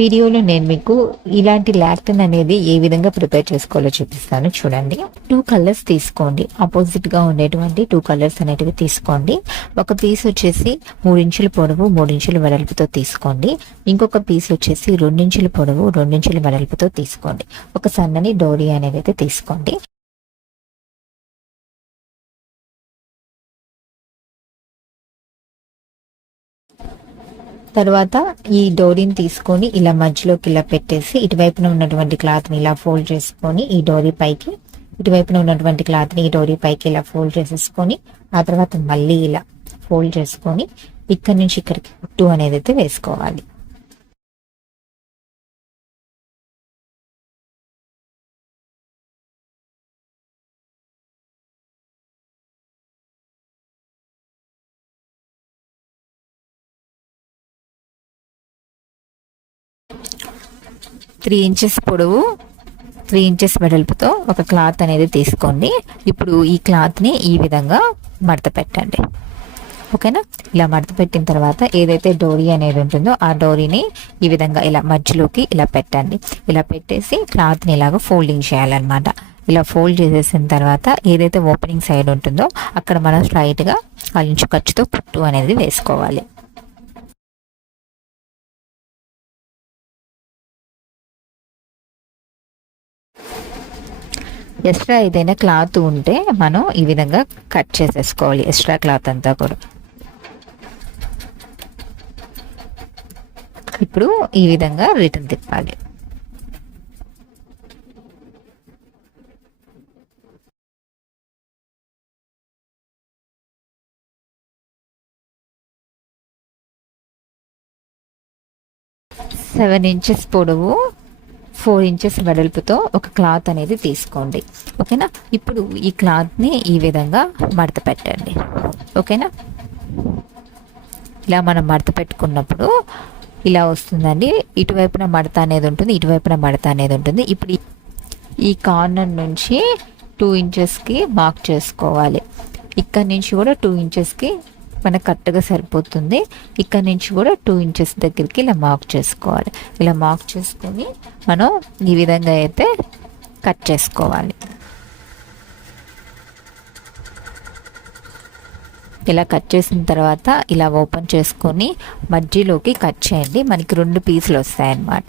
వీడియోలో నేను మీకు ఇలాంటి లాక్టన్ అనేది ఏ విధంగా ప్రిపేర్ చేసుకోవాలో చూపిస్తాను. చూడండి, 2 కలర్స్ తీసుకోండి. ఆపోజిట్ గా ఉండేటువంటి 2 కలర్స్ అనేటివి తీసుకోండి. ఒక పీస్ వచ్చేసి 3 ఇంచుల పొడవు 3 ఇంచుల వెడల్పుతో తీసుకోండి. ఇంకొక పీస్ వచ్చేసి 2 ఇంచుల పొడవు 2 ఇంచుల వెడల్పుతో తీసుకోండి. ఒక సన్నని డోరీ అనేది అయితే తీసుకోండి. తర్వాత ఈ డోరీని తీసుకొని ఇలా మధ్యలోకి ఇలా పెట్టేసి ఇటువైపున ఉన్నటువంటి క్లాత్ని ఇలా ఫోల్డ్ చేసుకొని ఈ డోరీ పైకి, ఇటువైపున ఉన్నటువంటి క్లాత్ని ఈ డోరీ పైకి ఇలా ఫోల్డ్ చేసేసుకొని ఆ తర్వాత మళ్ళీ ఇలా ఫోల్డ్ చేసుకొని ఇక్కడి నుంచి ఇక్కడికి కుట్టు అనేది అయితే వేసుకోవాలి. త్రీ ఇంచెస్ పొడవు 3 ఇంచెస్ వెడల్పుతో ఒక క్లాత్ అనేది తీసుకోండి. ఇప్పుడు ఈ క్లాత్ని ఈ విధంగా మడత పెట్టండి. ఓకేనా? ఇలా మడత పెట్టిన తర్వాత ఏదైతే డోరీ అనేది ఉంటుందో ఆ డోరీని ఈ విధంగా ఇలా మధ్యలోకి ఇలా పెట్టండి. ఇలా పెట్టేసి క్లాత్ని ఇలాగ ఫోల్డింగ్ చేయాలన్నమాట. ఇలా ఫోల్డ్ చేసేసిన తర్వాత ఏదైతే ఓపెనింగ్ సైడ్ ఉంటుందో అక్కడ మనం స్ట్రైట్గా 1 ఇంచు ఖర్చుతో కుట్టు అనేది వేసుకోవాలి. ఎక్స్ట్రా ఏదైనా క్లాత్ ఉంటే మనం ఈ విధంగా కట్ చేసేసుకోవాలి. ఎక్స్ట్రా క్లాత్ అంతా కూడా ఇప్పుడు ఈ విధంగా రిటర్న్ తిప్పాలి. సెవెన్ ఇంచెస్ పొడవు 4 ఇంచెస్ వెడల్పుతో ఒక క్లాత్ అనేది తీసుకోండి. ఓకేనా? ఇప్పుడు ఈ క్లాత్ని ఈ విధంగా మడత పెట్టండి. ఓకేనా? ఇలా మనం మడత పెట్టుకున్నప్పుడు ఇలా వస్తుందండి. ఇటువైపున మడత అనేది ఉంటుంది, ఇటువైపున మడత అనేది ఉంటుంది. ఇప్పుడు ఈ కార్నర్ నుంచి 2 ఇంచెస్కి మార్క్ చేసుకోవాలి. ఇక్కడ నుంచి కూడా 2 ఇంచెస్కి మనకు కరెక్ట్గా సరిపోతుంది. ఇక్కడ నుంచి కూడా 2 ఇంచెస్ దగ్గరికి ఇలా మార్క్ చేసుకోవాలి. ఇలా మార్క్ చేసుకొని మనం ఈ విధంగా అయితే కట్ చేసుకోవాలి. ఇలా కట్ చేసిన తర్వాత ఇలా ఓపెన్ చేసుకొని మధ్యలోకి కట్ చేయండి. మనకి 2 పీసులు వస్తాయన్నమాట.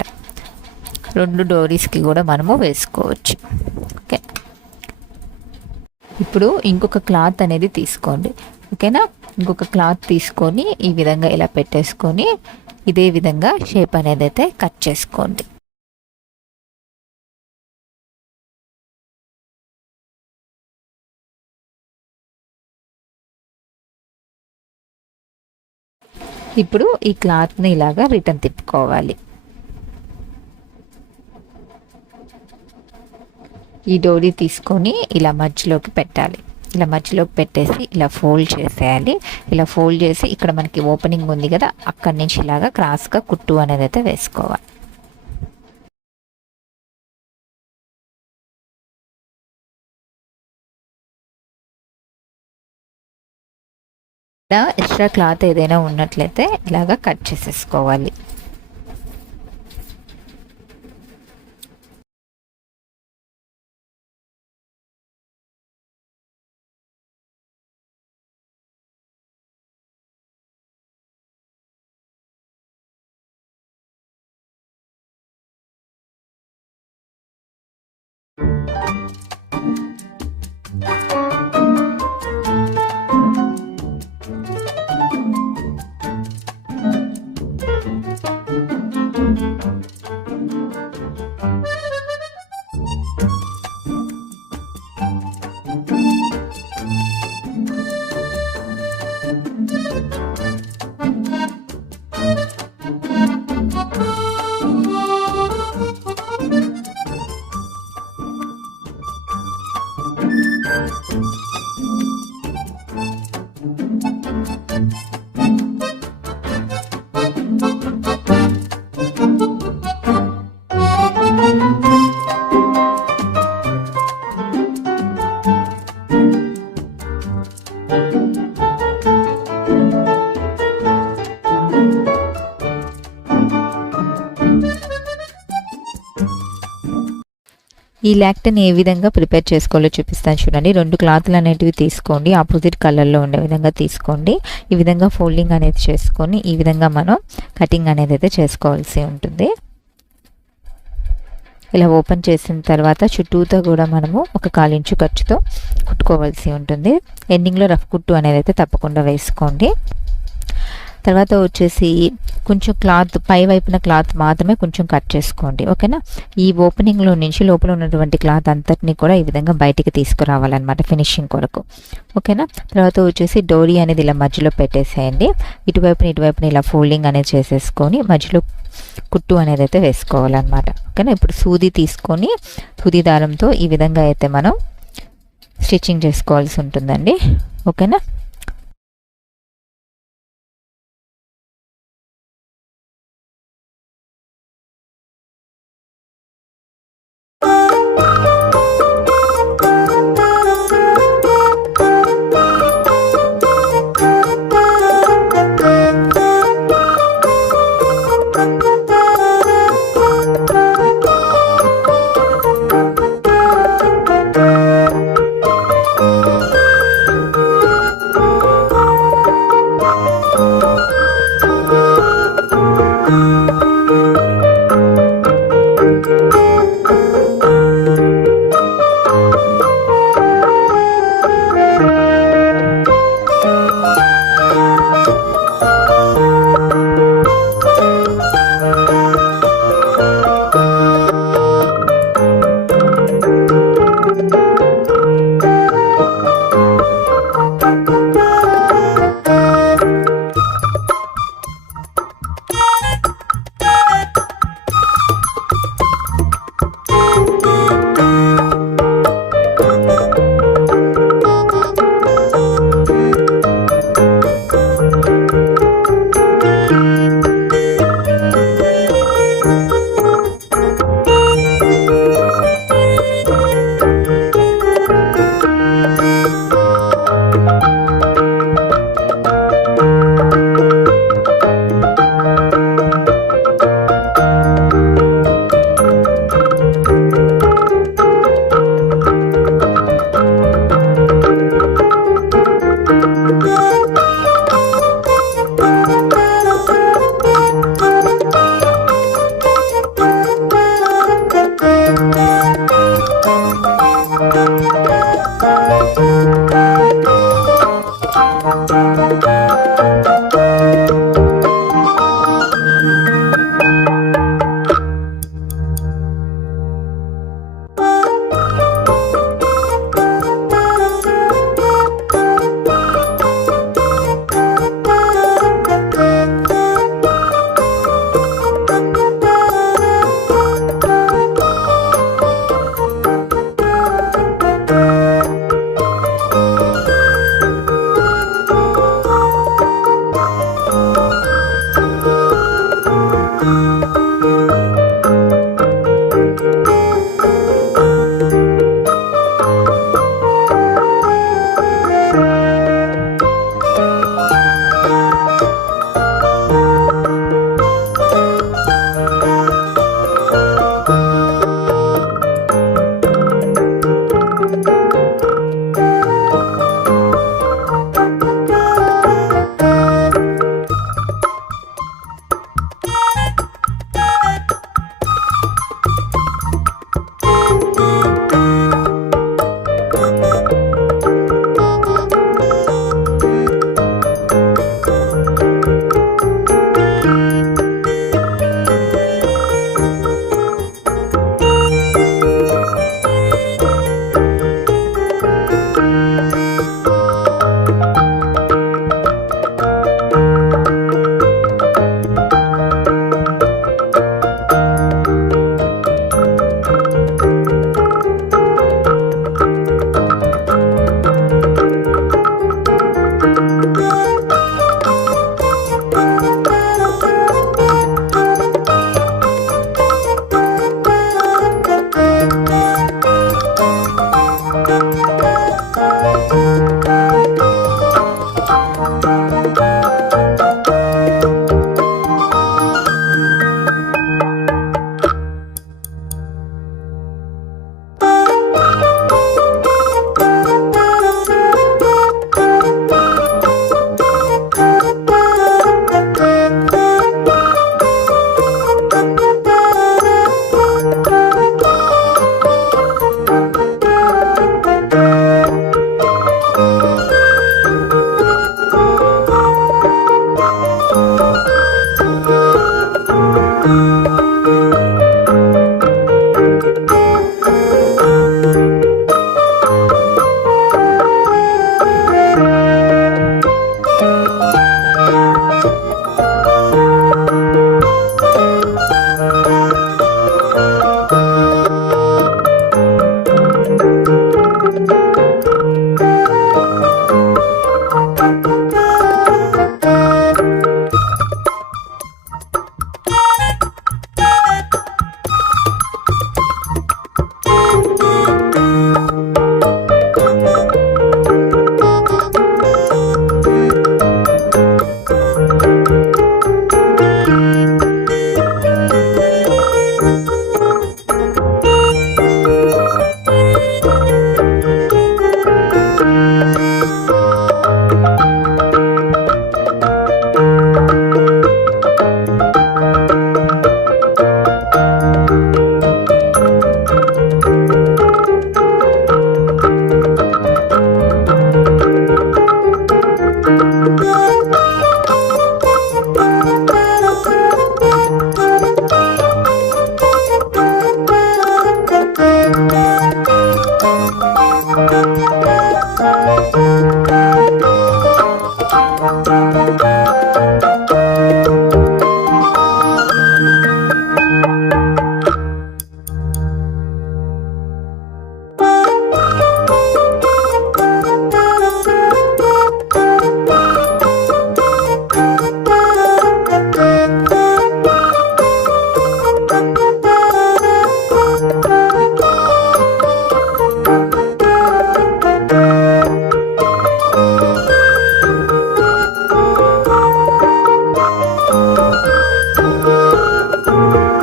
2 డోరీస్కి కూడా మనము వేసుకోవచ్చు. ఓకే, ఇప్పుడు ఇంకొక క్లాత్ అనేది తీసుకోండి. ఓకేనా? ఇంకొక క్లాత్ తీసుకొని ఈ విధంగా ఇలా పెట్టేసుకొని ఇదే విధంగా షేప్ అనేది అయితే కట్ చేసుకోండి. ఇప్పుడు ఈ క్లాత్ని ఇలాగా రిటర్న్ తిప్పుకోవాలి. ఈ డోరీ తీసుకొని ఇలా మధ్యలోకి పెట్టాలి. ఇలా మధ్యలోకి పెట్టేసి ఇలా ఫోల్డ్ చేసేయాలి. ఇలా ఫోల్డ్ చేసి ఇక్కడ మనకి ఓపెనింగ్ ఉంది కదా, అక్కడి నుంచి ఇలాగా క్రాస్గా కుట్టు అనేది అయితే వేసుకోవాలి. ఇలా ఎక్స్ట్రా క్లాత్ ఏదైనా ఉన్నట్లయితే ఇలాగా కట్ చేసేసుకోవాలి. ఈ లాక్టన్ ఏ విధంగా ప్రిపేర్ చేసుకోవాలో చూపిస్తాను చూడండి. 2 క్లాత్లు అనేటివి తీసుకోండి, ఆపోజిట్ కలర్లో ఉండే విధంగా తీసుకోండి. ఈ విధంగా ఫోల్డింగ్ అనేది చేసుకొని ఈ విధంగా మనం కటింగ్ అనేది అయితే చేసుకోవాల్సి ఉంటుంది. ఇలా ఓపెన్ చేసిన తర్వాత చుట్టూతో కూడా మనము ఒక 1/4 ఇంచు ఖర్చుతో కుట్టుకోవాల్సి ఉంటుంది. ఎండింగ్లో రఫ్ కుట్టు అనేది అయితే తప్పకుండా వేసుకోండి. తర్వాత వచ్చేసి కొంచెం క్లాత్ పై వైపున క్లాత్ మాత్రమే కొంచెం కట్ చేసుకోండి, ఓకేనా. ఈ ఓపెనింగ్లో నుంచి లోపల ఉన్నటువంటి క్లాత్ అంతటిని కూడా ఈ విధంగా బయటికి తీసుకురావాలన్నమాట ఫినిషింగ్ కొరకు, ఓకేనా. తర్వాత వచ్చేసి డోరీ అనేది ఇలా మధ్యలో పెట్టేసేయండి. ఇటువైపున ఇలా ఫోల్డింగ్ అనేది చేసేసుకొని మధ్యలో కుట్టు అనేది అయితే వేసుకోవాలన్నమాట, ఓకేనా. ఇప్పుడు సూది తీసుకొని సూది దారంతో ఈ విధంగా అయితే మనం స్టిచ్చింగ్ చేసుకోవాల్సి ఉంటుందండి, ఓకేనా.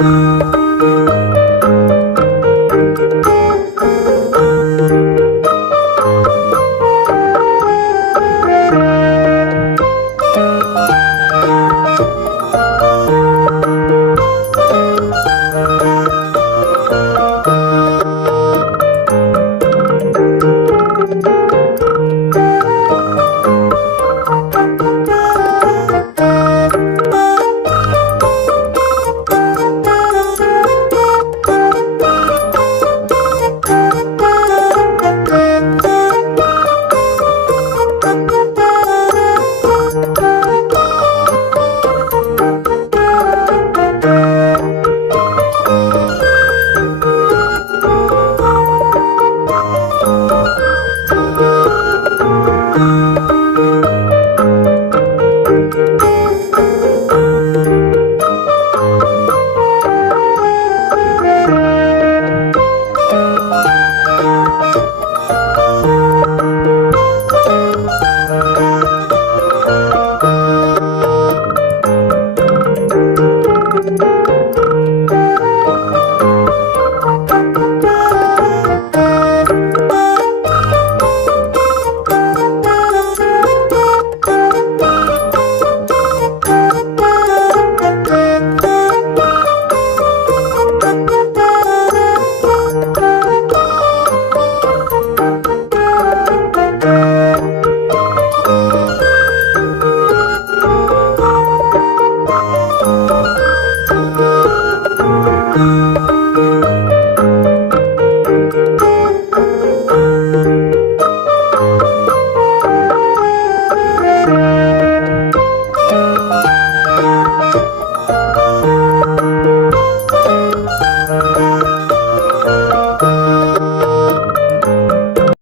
you.